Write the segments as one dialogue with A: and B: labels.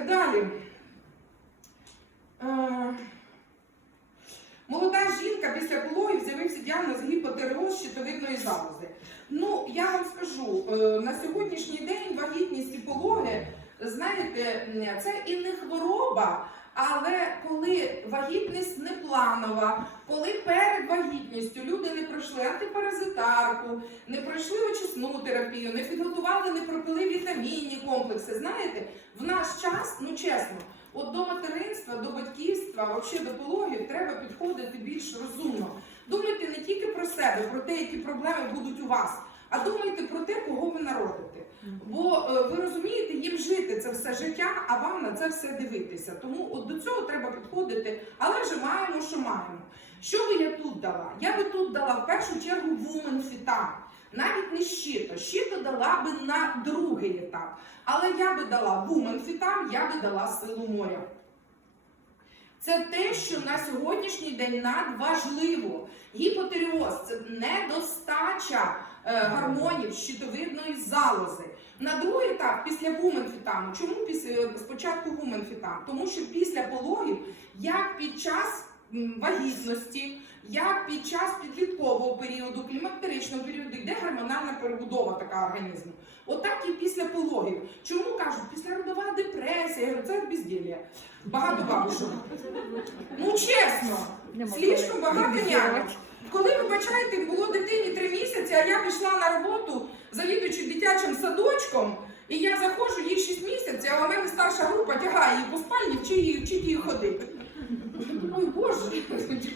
A: далі. Е, Молода жінка після пологів з'явився діагноз гіпотереоз щитовидної залози. Ну, я вам скажу, е, на сьогоднішній день вагітність і пологи, знаєте, це і не хвороба, але коли вагітність не планова, коли перед вагітністю люди не пройшли антипаразитарку, не пройшли очисну терапію, не підготували, не пропили вітамінні комплекси. Знаєте, в наш час, ну чесно, от до материнства, до батьківства, взагалі до пологів треба підходити більш розумно. Думайте не тільки про себе, про те, які проблеми будуть у вас, а думайте про те, кого ви народите. Бо е, ви розумієте, їм жити це все життя, а вам на це все дивитися. Тому от до цього треба підходити, але вже маємо, що маємо. Що би я тут дала? Я би тут дала в першу чергу вумен фіта. Навіть не щито. Щито дала би на другий етап. Але я би дала вумен фітам, я би дала силу моря. Це те, що на сьогоднішній день надважливо. Гіпотереоз це недостача е, гормонів щитовидної залози. На другий етап після вуменфітаму. Чому після спочатку вуменфітам? Тому що після пологів, як під час вагітності, як під час підліткового періоду, клімактеричного періоду, йде гормональна перебудова така організму. Отак і після пологів. Чому кажуть, післяродова депресія, Я говорю, це безділля. Багато бабушок. Ну чесно, слишком багато няньок. Коли вибачайте, було дитині три місяці, а я пішла на роботу, завідуючи дитячим садочком, і я заходжу, їй 6 місяців, а в мене старша група тягає її по спальні, вчить її, вчить ходити. Думаю, боже,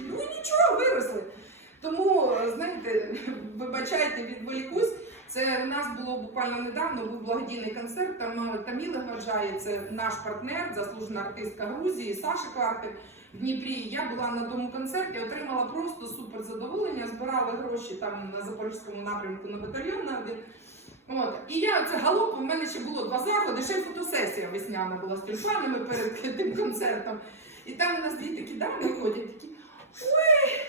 A: ну нічого, виросли. Тому, знаєте, вибачайте, відволікусь. Це у нас було буквально недавно, був благодійний концерт. Там е, Таміла Гаджаєв, це наш партнер, заслужена артистка Грузії, Саша Картик в Дніпрі. Я була на тому концерті, отримала просто супер задоволення, збирали гроші там на запорізькому напрямку на батальйон на один. От. І я це галопом, в мене ще було два заходи, ще фотосесія весняна була з тюльпанами перед тим концертом. І там у нас дві такі дами ходять, такі, ой,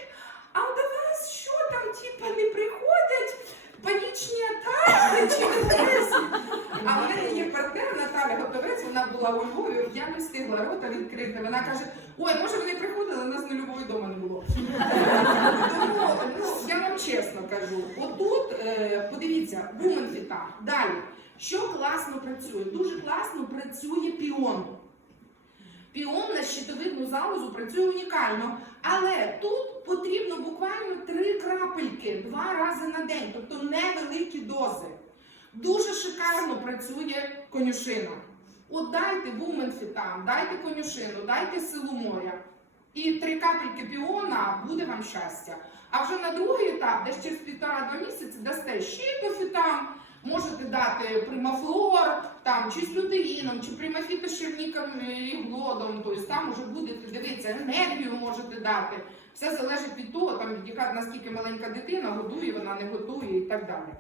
A: а до вас що там, типа, не приходять панічні атаки чи депресії? А в мене є партнер Наталя Готовець, вона була у Львові, я не встигла рота відкрити. Вона каже: ой, може вони приходили, нас на любові дома не було. Тому ну, я вам чесно кажу, отут, е, подивіться, Вуменфіта. Далі, що класно працює? Дуже класно працює піон. Піон на щитовидну залозу працює унікально, але тут потрібно буквально три крапельки два рази на день, тобто невеликі дози. Дуже шикарно працює конюшина. От дайте вуменфітам, дайте конюшину, дайте силу моря. І три капельки піона буде вам щастя. А вже на другий етап, десь через півтора-два місяці, дасте щитофітам, можете дати примафлор, там, чи з лютеїном, чи примафіто з і глодом. Тобто там вже будете дивитися, енергію можете дати. Все залежить від того, там, наскільки маленька дитина, годує вона, не готує і так далі.